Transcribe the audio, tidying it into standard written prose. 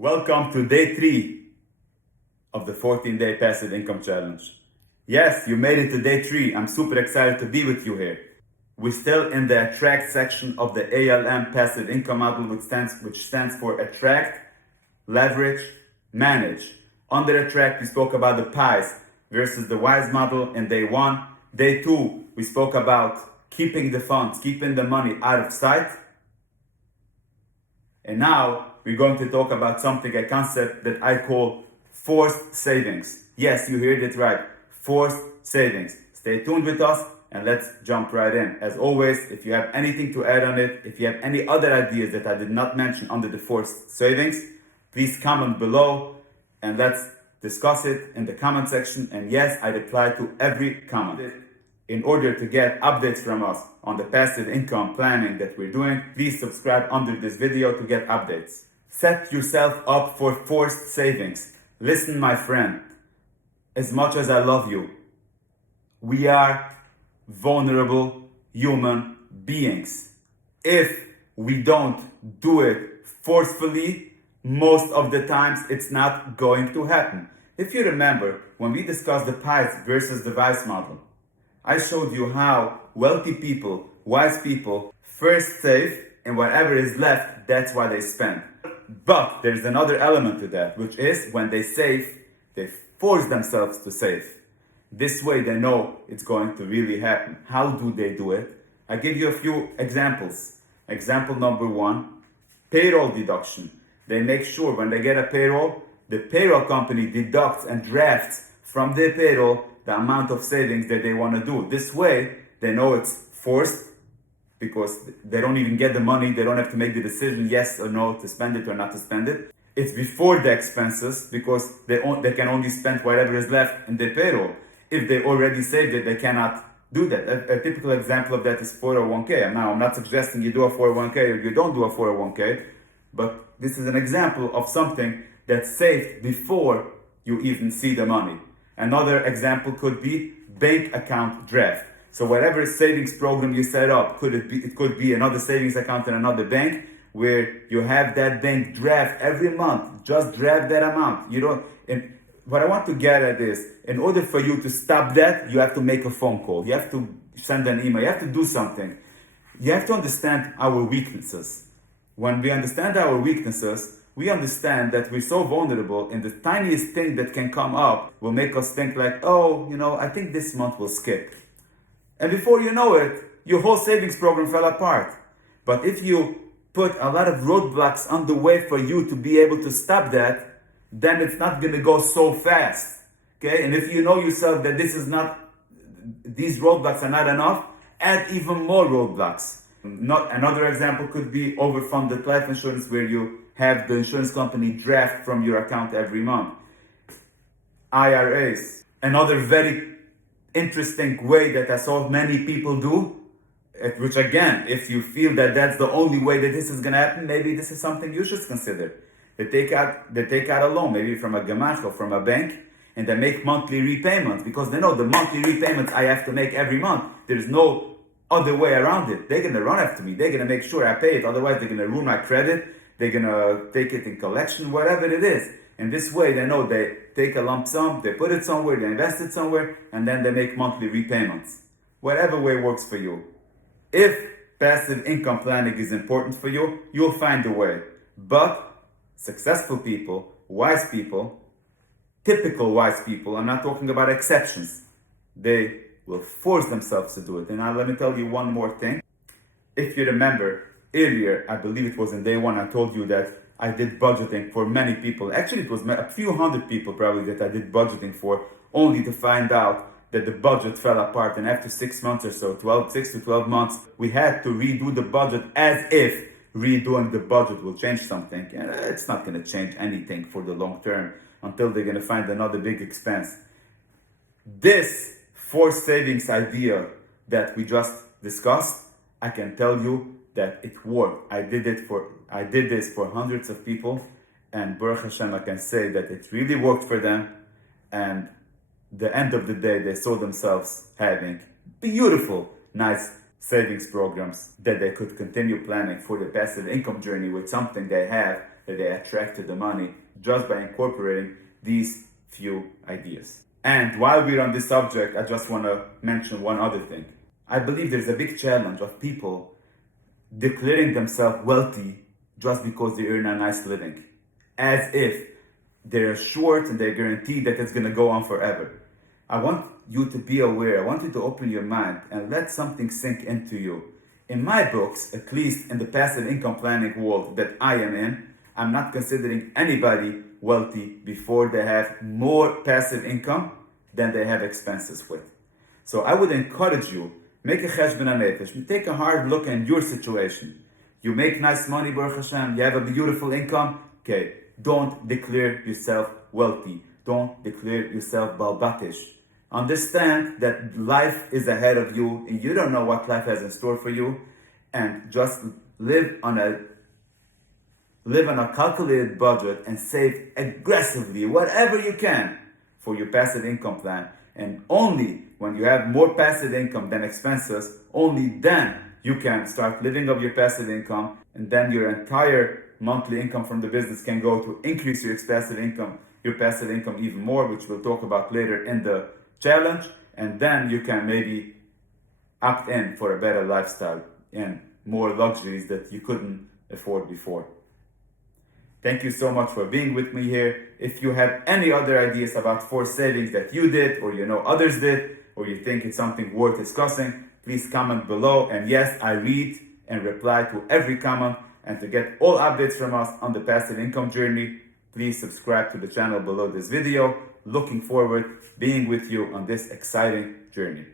Welcome to day 3 of the 14-day Passive Income Challenge. Yes, you made it to day 3. I'm super excited to be with you here. We're still in the attract section of the ALM Passive Income model, which stands for attract, leverage, manage. Under attract, we spoke about the pies versus the wise model in day 1. Day 2, we spoke about keeping the funds, keeping the money out of sight. And now we're going to talk about a concept that I call forced savings. Yes, you heard it right. Forced savings. Stay tuned with us and let's jump right in. As always, if you have anything to add on it, if you have any other ideas that I did not mention under the forced savings, please comment below and let's discuss it in the comment section. And yes, I reply to every comment. In order to get updates from us on the passive income planning that we're doing, please subscribe under this video to get updates. Set yourself up for forced savings. Listen, my friend, as much as I love you, we are vulnerable human beings. If we don't do it forcefully, most of the times it's not going to happen. If you remember, when we discussed the pies versus the vice model, I showed you how wealthy people, wise people, first save, and whatever is left, that's why they spend. But there's another element to that, which is when they save, they force themselves to save. This way they know it's going to really happen. How do they do it? I give you a few examples. Example number 1, payroll deduction. They make sure when they get a payroll, the payroll company deducts and drafts from their payroll the amount of savings that they want to do. This way, they know it's forced because they don't even get the money. They don't have to make the decision, yes or no, to spend it or not to spend it. It's before the expenses because they can only spend whatever is left in their payroll. If they already saved it, they cannot do that. A typical example of that is 401k. Now, I'm not suggesting you do a 401k or you don't do a 401k, but this is an example of something that's saved before you even see the money. Another example could be bank account draft. So whatever savings program you set up, it could be another savings account in another bank where you have that bank draft every month. Just draft that amount. And what I want to get at is, in order for you to stop that, you have to make a phone call. You have to send an email. You have to do something. You have to understand our weaknesses. When we understand our weaknesses, we understand that we're so vulnerable and the tiniest thing that can come up will make us think like, I think this month will skip. And before you know it, your whole savings program fell apart. But if you put a lot of roadblocks on the way for you to be able to stop that, then it's not going to go so fast. Okay? And if you know yourself that these roadblocks are not enough, add even more roadblocks. Another example could be overfunded life insurance, where you have the insurance company draft from your account every month. IRAs. Another very interesting way that I saw many people do, which again, if you feel that that's the only way that this is going to happen, maybe this is something you should consider. They take out a loan, maybe from a gemach or from a bank, and they make monthly repayments because they know the monthly repayments I have to make every month. There's no other way around it. They're going to run after me. They're going to make sure I pay it. Otherwise, they're going to ruin my credit. They're going to take it in collection, whatever it is. And this way, they know they take a lump sum, they put it somewhere, they invest it somewhere, and then they make monthly repayments. Whatever way works for you. If passive income planning is important for you, you'll find a way. But successful people, wise people, typical wise people, I'm not talking about exceptions, they will force themselves to do it. And now let me tell you one more thing. If you remember, earlier, I believe it was in day 1, I told you that I did budgeting for many people. Actually, it was a few hundred people probably that I did budgeting for, only to find out that the budget fell apart. And after 6 months or so, 6 to 12 months, we had to redo the budget as if redoing the budget will change something. And it's not going to change anything for the long term until they're going to find another big expense. This forced savings idea that we just discussed, I can tell you that it worked. I did this for hundreds of people, and Baruch Hashem, I can say that it really worked for them. And the end of the day, they saw themselves having beautiful, nice savings programs that they could continue planning for the passive income journey with something they have that they attracted the money just by incorporating these few ideas. And while we're on this subject, I just want to mention one other thing. I believe there's a big challenge of people declaring themselves wealthy just because they earn a nice living, as if they're assured and they're guaranteed that it's going to go on forever. I want you to be aware. I want you to open your mind and let something sink into you. In my books, at least in the passive income planning world that I am in, I'm not considering anybody wealthy before they have more passive income than they have expenses with. So I would encourage you, make a cheshbon hanefesh, take a hard look at your situation. You make nice money, Baruch Hashem, you have a beautiful income, okay, don't declare yourself wealthy. Don't declare yourself balbatish. Understand that life is ahead of you and you don't know what life has in store for you, and just live on a calculated budget and save aggressively whatever you can for your passive income plan. And only when you have more passive income than expenses, only then you can start living off your passive income, and then your entire monthly income from the business can go to increase your passive income even more, which we'll talk about later in the challenge. And then you can maybe opt in for a better lifestyle and more luxuries that you couldn't afford before. Thank you so much for being with me here. If you have any other ideas about forced savings that you did, or you know others did, or you think it's something worth discussing, please comment below. And yes, I read and reply to every comment. And to get all updates from us on the passive income journey, please subscribe to the channel below this video. Looking forward being with you on this exciting journey.